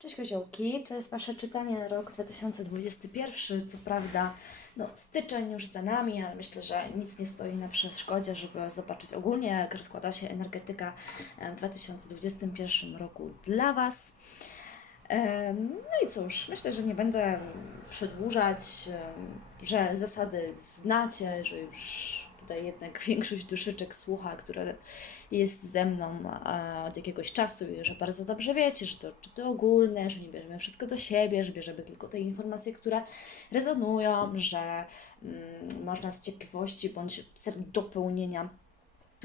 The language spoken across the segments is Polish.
Cześć Koziołki, to jest Wasze czytanie na rok 2021. Co prawda, no, styczeń już za nami, ale myślę, że nic nie stoi na przeszkodzie, żeby zobaczyć ogólnie, jak rozkłada się energetyka e, w 2021 roku dla Was. No i cóż, myślę, że nie będę przedłużać, że zasady znacie, że już tutaj jednak większość duszyczek słucha, które jest ze mną od jakiegoś czasu i że bardzo dobrze wiecie, że to czyty ogólne, że nie bierzemy wszystko do siebie, że bierzemy tylko te informacje, które rezonują, że mm, można z ciekawości bądź w celu dopełnienia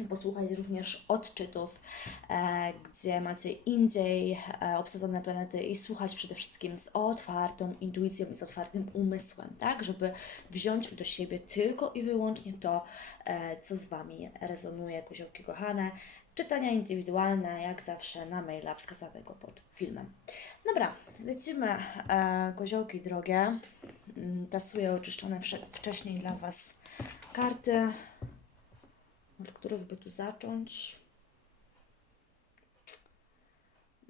posłuchać również odczytów, e, gdzie macie indziej e, obsadzone planety i słuchać przede wszystkim z otwartą intuicją i z otwartym umysłem, tak, żeby wziąć do siebie tylko i wyłącznie to, e, co z Wami rezonuje, koziołki kochane. Czytania indywidualne, jak zawsze, na maila wskazanego pod filmem. Dobra, lecimy. Koziołki drogie. Mm, Tasuję oczyszczone wcześniej dla Was karty od których by tu zacząć?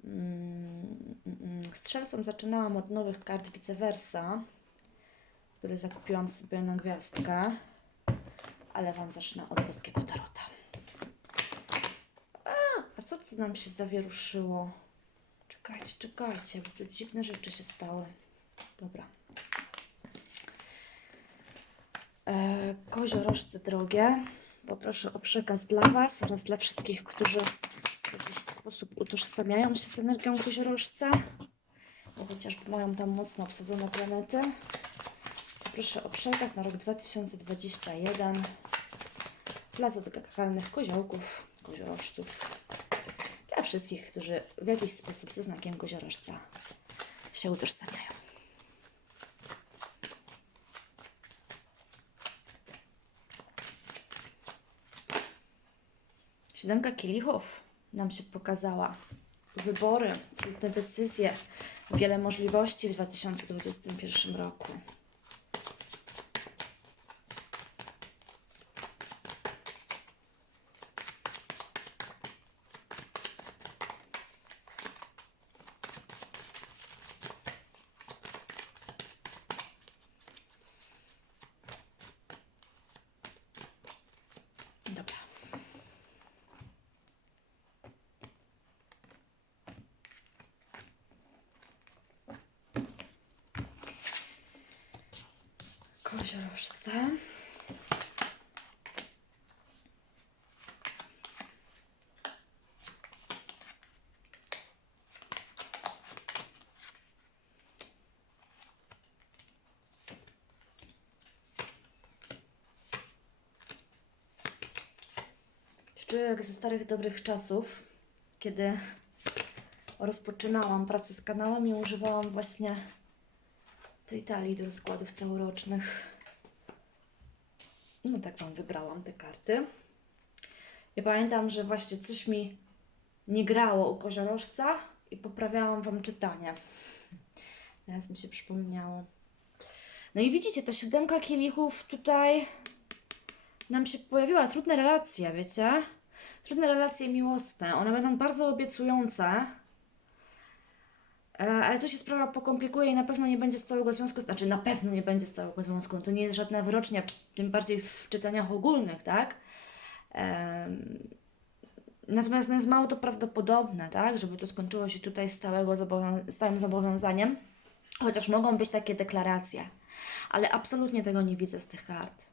Mm, mm, mm. Strzelcom zaczynałam od nowych kart vice versa, które zakupiłam sobie na gwiazdkę, ale Wam zacznę od boskiego tarota. A, a co tu nam się zawieruszyło? Czekajcie, czekajcie, bo tu dziwne rzeczy się stały. Dobra. E, koziorożce drogie. Poproszę o przekaz dla Was oraz dla wszystkich, którzy w jakiś sposób utożsamiają się z energią koziorożca, chociażby mają tam mocno obsadzone planety. Poproszę o przekaz na rok 2021 dla zodiakalnych koziołków, koziorożców, dla wszystkich, którzy w jakiś sposób ze znakiem koziorożca się utożsamiają. Siódemka kielichów nam się pokazała. Wybory, trudne decyzje, wiele możliwości w 2021 roku. Dobra. Koziorożce. Czuję jak ze starych dobrych czasów, kiedy rozpoczynałam pracę z kanałem i używałam właśnie tej talii do rozkładów całorocznych. No tak Wam wybrałam te karty. Ja pamiętam, że właśnie coś mi nie grało u koziorożca i poprawiałam Wam czytanie. Teraz mi się przypomniało. No i widzicie, ta siódemka kielichów tutaj nam się pojawiła. Trudne relacje, wiecie? Trudne relacje miłosne. One będą bardzo obiecujące. E, Ale tu się sprawa pokomplikuje i na pewno nie będzie stałego związku, znaczy na pewno nie będzie stałego związku. To nie jest żadna wyrocznia, tym bardziej w czytaniach ogólnych, tak? Natomiast no jest mało to prawdopodobne, tak? Żeby to skończyło się tutaj stałego zobowią- stałym zobowiązaniem. Chociaż mogą być takie deklaracje. Ale absolutnie tego nie widzę z tych kart.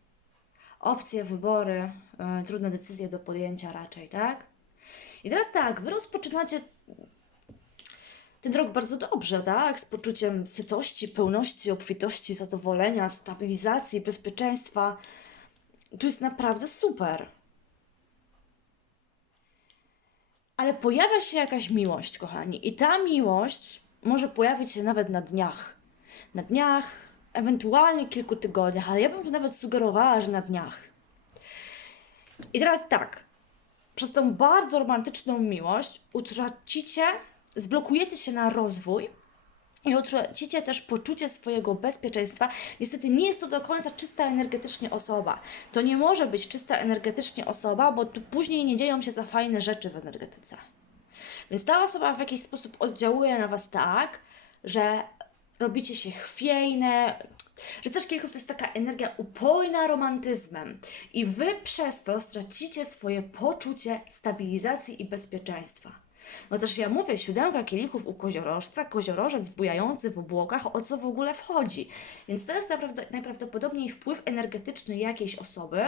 Opcje, wybory, e, trudne decyzje do podjęcia raczej, tak? I teraz tak, Wy rozpoczynacie ten rok bardzo dobrze, tak? Z poczuciem sytości, pełności, obfitości, zadowolenia, stabilizacji, bezpieczeństwa. Tu jest naprawdę super. Ale pojawia się jakaś miłość, kochani, i ta miłość może pojawić się nawet na dniach. Na dniach, ewentualnie kilku tygodniach, ale ja bym tu nawet sugerowała, że na dniach. I teraz tak, przez tą bardzo romantyczną miłość utracicie, zblokujecie się na rozwój i utracicie też poczucie swojego bezpieczeństwa. Niestety nie jest to do końca czysta energetycznie osoba. To nie może być czysta energetycznie osoba, bo tu później nie dzieją się za fajne rzeczy w energetyce. Więc ta osoba w jakiś sposób oddziałuje na Was tak, że robicie się chwiejne. Rycerz kielichów to jest taka energia upojna romantyzmem i Wy przez to stracicie swoje poczucie stabilizacji i bezpieczeństwa. No też ja mówię, siódemka kielichów u koziorożca, koziorożec bujający w obłokach, o co w ogóle wchodzi. Więc to jest najprawdopodobniej wpływ energetyczny jakiejś osoby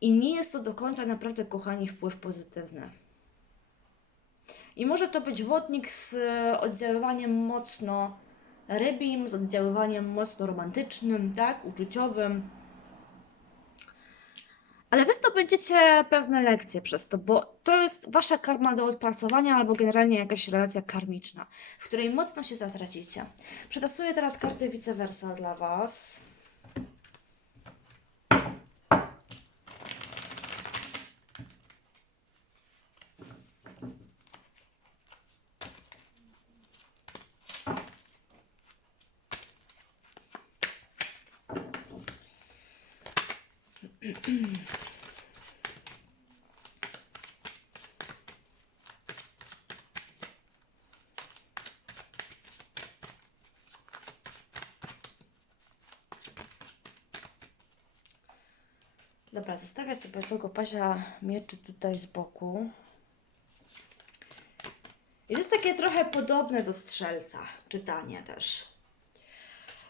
i nie jest to do końca naprawdę, kochani, wpływ pozytywny. I może to być wodnik z oddziaływaniem mocno rybim, z oddziaływaniem mocno romantycznym, tak, uczuciowym. Zdobędziecie pewne lekcje przez to, bo to jest wasza karma do odpracowania albo generalnie jakaś relacja karmiczna, w której mocno się zatracicie. Przetasuję teraz karty vice versa dla was. Dobra, zostawię sobie tego pasia mieczy tutaj z boku. I to jest takie trochę podobne do strzelca, czytanie też.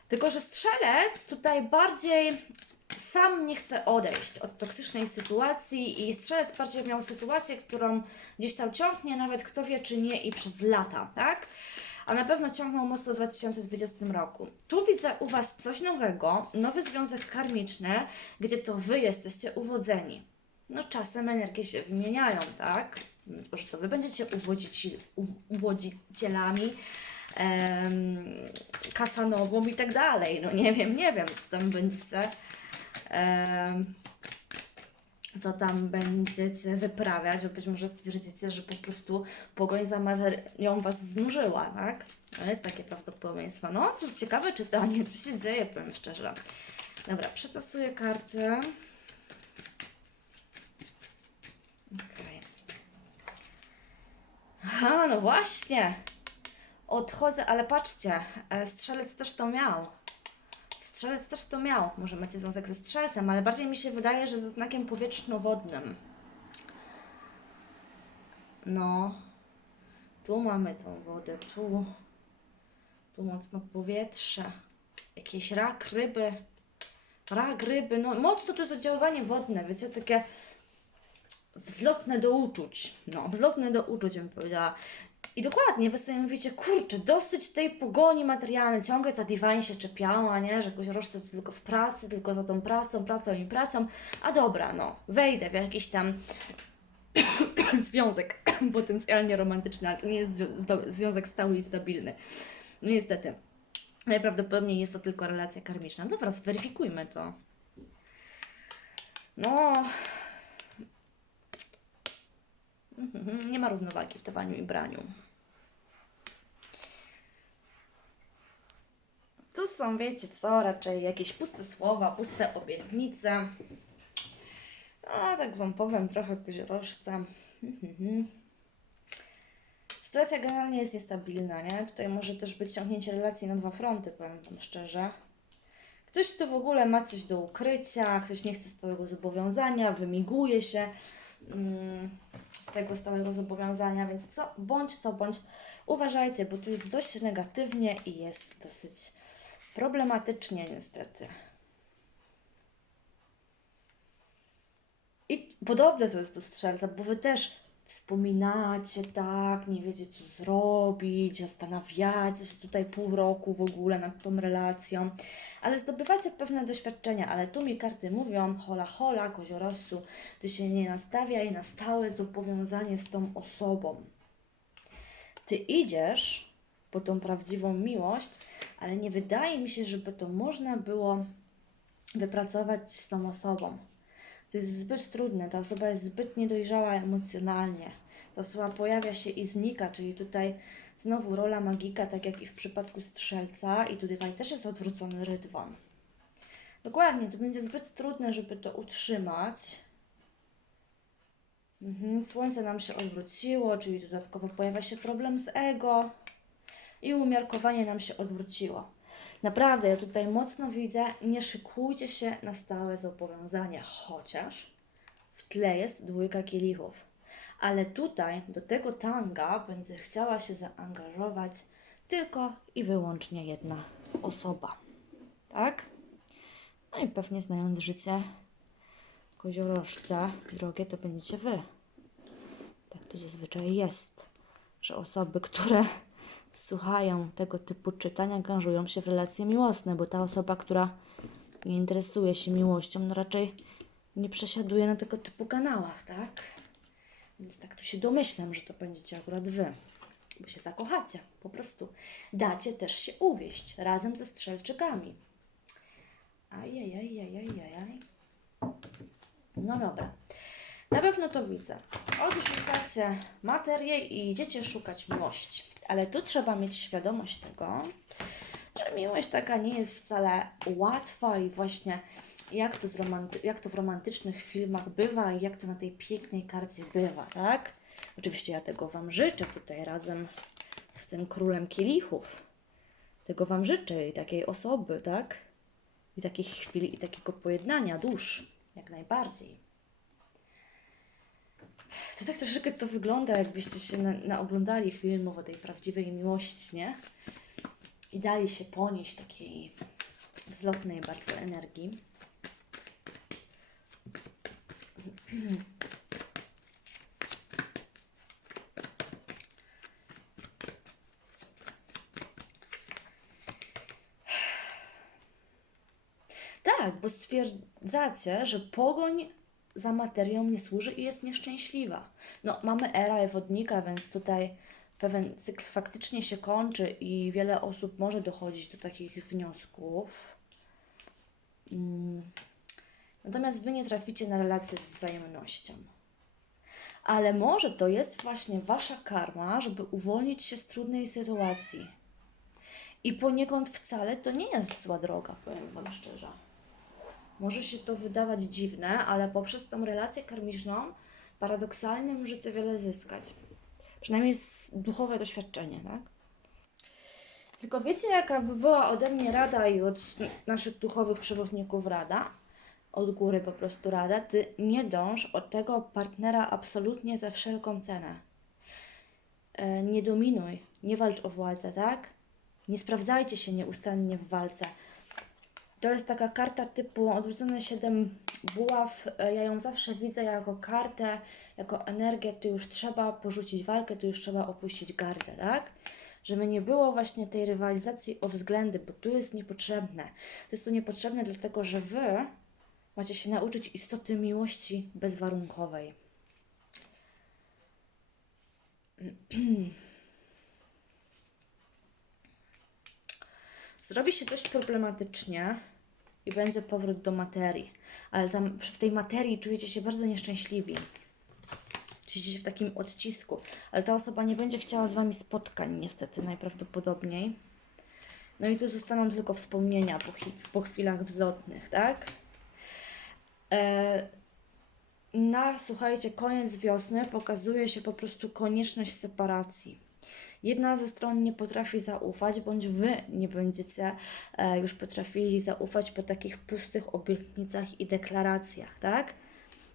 Tylko, że strzelec tutaj bardziej sam nie chce odejść od toksycznej sytuacji i strzelec bardziej miał sytuację, którą gdzieś tam ciągnie, nawet kto wie czy nie i przez lata, tak? A na pewno ciągnął mocno w 2020 roku. Tu widzę u Was coś nowego, nowy związek karmiczny, gdzie to Wy jesteście uwodzeni. No czasem energie się wymieniają, tak? Więc może to Wy będziecie uwodziciel, uw- uwodzicielami, em, kasanową i tak dalej. No nie wiem, nie wiem, co tam będziecie, em, co tam będziecie wyprawiać, bo być może stwierdzicie, że po prostu pogoń za materią Was znużyła, tak? No jest takie prawdopodobieństwo. No, to jest ciekawe czytanie, co się dzieje, powiem szczerze. Dobra, przetasuję kartę. Okej. Aha, no właśnie. Odchodzę, ale patrzcie, e, strzelec też to miał. Strzelec też to miał. Może macie związek ze strzelcem, ale bardziej mi się wydaje, że ze znakiem powietrzno-wodnym. No. Tu mamy tą wodę, tu. Tu mocno powietrze. Jakieś rak ryby. Rak ryby. No mocno to jest oddziaływanie wodne, wiecie, takie wzlotne do uczuć. No, wzlotne do uczuć bym powiedziała. I dokładnie, wy sobie mówicie, kurczę, dosyć tej pogoni materialnej, ciągle ta divine się czepiała, nie, że to tylko w pracy, tylko za tą pracą, pracą i pracą, a dobra, no, wejdę w jakiś tam związek potencjalnie romantyczny, ale to nie jest związek stały i stabilny. No niestety. Najprawdopodobniej jest to tylko relacja karmiczna. Dobra, zweryfikujmy to. No. Mhm, Nie ma równowagi w dawaniu i braniu. Tu są, wiecie co, raczej jakieś puste słowa, puste obietnice. No, tak Wam powiem, trochę koziorożca. Mhm. Sytuacja generalnie jest niestabilna, nie? Tutaj może też być ciągnięcie relacji na dwa fronty, powiem Wam szczerze. Ktoś tu w ogóle ma coś do ukrycia, ktoś nie chce stałego zobowiązania, wymiguje się mm, z tego stałego zobowiązania, więc co, bądź co bądź, uważajcie, bo tu jest dość negatywnie i jest dosyć problematycznie niestety. I podobne to jest do strzelca, bo wy też wspominacie, tak, nie wiecie co zrobić, zastanawiacie się tutaj pół roku w ogóle nad tą relacją, ale zdobywacie pewne doświadczenia, ale tu mi karty mówią, hola hola, koziorożcu, ty się nie nastawiaj na stałe zobowiązanie z tą osobą. Ty idziesz po tą prawdziwą miłość, ale nie wydaje mi się, żeby to można było wypracować z tą osobą. To jest zbyt trudne, ta osoba jest zbyt niedojrzała emocjonalnie. Ta osoba pojawia się i znika, czyli tutaj znowu rola magika, tak jak i w przypadku strzelca, i tutaj też jest odwrócony rydwan. Dokładnie, to będzie zbyt trudne, żeby to utrzymać. Mhm, słońce nam się odwróciło, czyli dodatkowo pojawia się problem z ego i umiarkowanie nam się odwróciło. Naprawdę, ja tutaj mocno widzę, nie szykujcie się na stałe zobowiązania, chociaż w tle jest dwójka kielichów. Ale tutaj do tego tanga będzie chciała się zaangażować tylko i wyłącznie jedna osoba. Tak? No i pewnie znając życie koziorożca, drogie, to będziecie wy. Tak to zazwyczaj jest, że osoby, które słuchają tego typu czytań, angażują się w relacje miłosne, bo ta osoba, która nie interesuje się miłością, no raczej nie przesiaduje na tego typu kanałach, tak? Więc tak tu się domyślam, że to będziecie akurat wy, bo się zakochacie, po prostu. Dacie też się uwieść razem ze strzelczykami. Ajajajajajajaj. No dobra. Na pewno to widzę. Odrzucacie materię i idziecie szukać miłości. Ale tu trzeba mieć świadomość tego, że miłość taka nie jest wcale łatwa i właśnie jak to, jak to w romantycznych filmach bywa i jak to na tej pięknej karcie bywa, tak? Oczywiście ja tego Wam życzę tutaj razem z tym królem kielichów. Tego Wam życzę i takiej osoby, tak? I takich chwil, i takiego pojednania dusz, jak najbardziej. To tak troszeczkę to wygląda, jakbyście się na, naoglądali filmów o tej prawdziwej miłości, nie? I dali się ponieść takiej wzlotnej bardzo energii. Tak, bo stwierdzacie, że pogoń za materią nie służy i jest nieszczęśliwa. No, mamy era wodnika, więc tutaj pewien cykl faktycznie się kończy i wiele osób może dochodzić do takich wniosków. Mm. Natomiast Wy nie traficie na relację z wzajemnością. Ale może to jest właśnie Wasza karma, żeby uwolnić się z trudnej sytuacji. I poniekąd wcale to nie jest zła droga, powiem Wam szczerze. Może się to wydawać dziwne, ale poprzez tą relację karmiczną paradoksalnie możecie wiele zyskać. Przynajmniej duchowe doświadczenie, tak? Tylko wiecie, jaka by była ode mnie rada i od naszych duchowych przewodników rada? Od góry po prostu rada. Ty nie dąż od tego partnera absolutnie za wszelką cenę. E, nie dominuj, nie walcz o władzę, tak? Nie sprawdzajcie się nieustannie w walce. To jest taka karta typu odwrócone 7 buław. E, Ja ją zawsze widzę jako kartę, jako energię. Tu już trzeba porzucić walkę, tu już trzeba opuścić gardę, tak? Żeby nie było właśnie tej rywalizacji o względy, bo tu jest niepotrzebne. To jest tu niepotrzebne, dlatego że Wy macie się nauczyć istoty miłości bezwarunkowej. Zrobi się dość problematycznie i będzie powrót do materii. Ale tam w tej materii czujecie się bardzo nieszczęśliwi. Czujecie się w takim odcisku. Ale ta osoba nie będzie chciała z Wami spotkań, niestety, najprawdopodobniej. No i tu zostaną tylko wspomnienia po, po chwilach wzlotnych, tak? E, na, słuchajcie, koniec wiosny pokazuje się po prostu konieczność separacji. Jedna ze stron nie potrafi zaufać, bądź wy nie będziecie e, już potrafili zaufać po takich pustych obietnicach i deklaracjach, tak?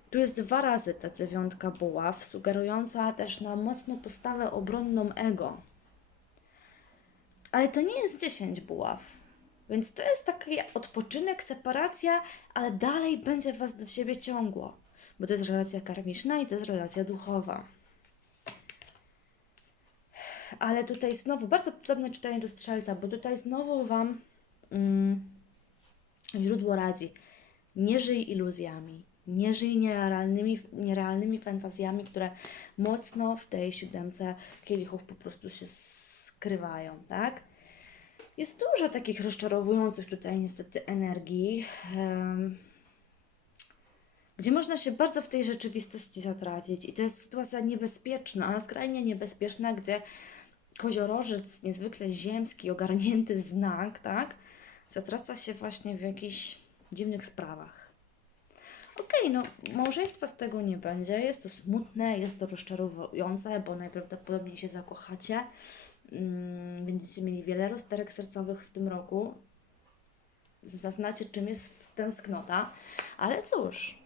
Tu jest dwa razy ta dziewiątka buław, sugerująca też na mocną postawę obronną ego. Ale to nie jest 10 buław. Więc to jest taki odpoczynek, separacja, ale dalej będzie Was do siebie ciągło, bo to jest relacja karmiczna i to jest relacja duchowa. Ale tutaj znowu, bardzo podobne czytanie do strzelca, bo tutaj znowu Wam mm, źródło radzi. Nie żyj iluzjami, nie żyj nierealnymi, nierealnymi fantazjami, które mocno w tej siódemce kielichów po prostu się skrywają, tak? Jest dużo takich rozczarowujących tutaj niestety energii, em, gdzie można się bardzo w tej rzeczywistości zatracić. I to jest sytuacja niebezpieczna, skrajnie niebezpieczna, gdzie koziorożec, niezwykle ziemski, ogarnięty znak, tak, zatraca się właśnie w jakichś dziwnych sprawach. okej, no małżeństwa z tego nie będzie, jest to smutne, jest to rozczarowujące, bo najprawdopodobniej się zakochacie, mm, będziecie mieli wiele rozterek sercowych w tym roku, zaznacie czym jest tęsknota, ale cóż,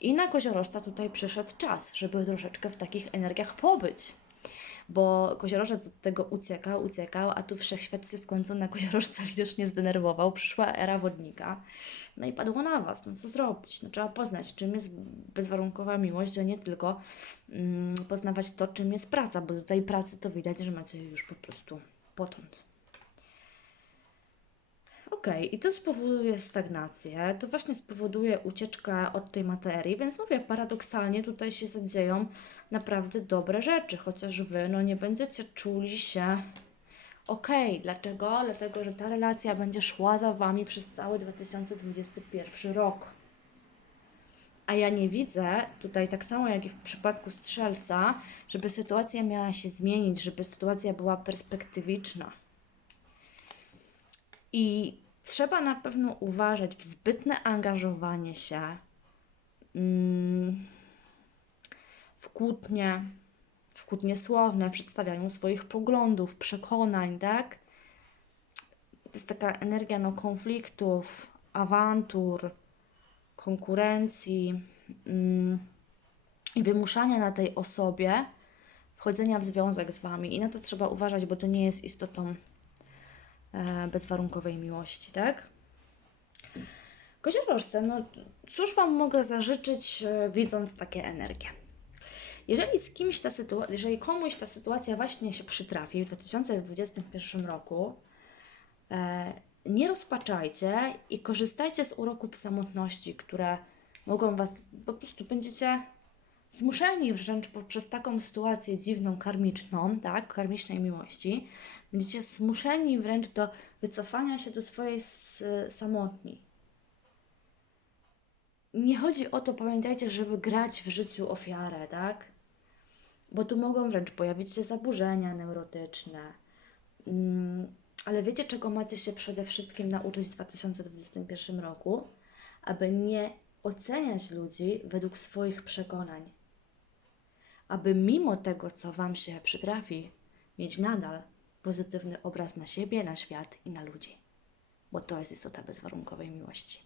i na koziorożca tutaj przyszedł czas, żeby troszeczkę w takich energiach pobyć. Bo koziorożec od tego uciekał, uciekał, a tu wszechświat się w końcu na koziorożca widocznie zdenerwował. Przyszła era wodnika. No i padło na Was. No co zrobić? No trzeba poznać, czym jest bezwarunkowa miłość, a nie tylko mm, poznawać to, czym jest praca, bo tutaj pracy to widać, że macie już po prostu potąd. Okej, i to spowoduje stagnację, to właśnie spowoduje ucieczkę od tej materii, więc mówię, paradoksalnie tutaj się zadzieją naprawdę dobre rzeczy, chociaż Wy no, nie będziecie czuli się okej. Dlaczego? Dlatego, że ta relacja będzie szła za Wami przez cały 2021 rok. A ja nie widzę tutaj, tak samo jak i w przypadku strzelca, żeby sytuacja miała się zmienić, żeby sytuacja była perspektywiczna. I trzeba na pewno uważać w zbytne angażowanie się mm, w kłótnie, w kłótnie słowne, w przedstawianiu swoich poglądów, przekonań, tak? To jest taka energia no, konfliktów, awantur, konkurencji mm, i wymuszania na tej osobie wchodzenia w związek z Wami. I na to trzeba uważać, bo to nie jest istotą bezwarunkowej miłości, tak? Koziorożce, no cóż Wam mogę zażyczyć, e, widząc takie energie? Jeżeli z kimś ta sytuacja, jeżeli komuś ta sytuacja właśnie się przytrafi w 2021 roku, e, nie rozpaczajcie i korzystajcie z uroków samotności, które mogą Was, po prostu będziecie zmuszeni wręcz poprzez taką sytuację dziwną, karmiczną, tak, karmicznej miłości, będziecie zmuszeni wręcz do wycofania się do swojej samotni. Nie chodzi o to, pamiętajcie, żeby grać w życiu ofiarę, tak? Bo tu mogą wręcz pojawić się zaburzenia neurotyczne. Mm, ale wiecie, czego macie się przede wszystkim nauczyć w 2021 roku? Aby nie oceniać ludzi według swoich przekonań. Aby mimo tego, co Wam się przytrafi, mieć nadal pozytywny obraz na siebie, na świat i na ludzi. Bo to jest istota bezwarunkowej miłości.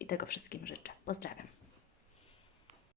I tego wszystkim życzę. Pozdrawiam.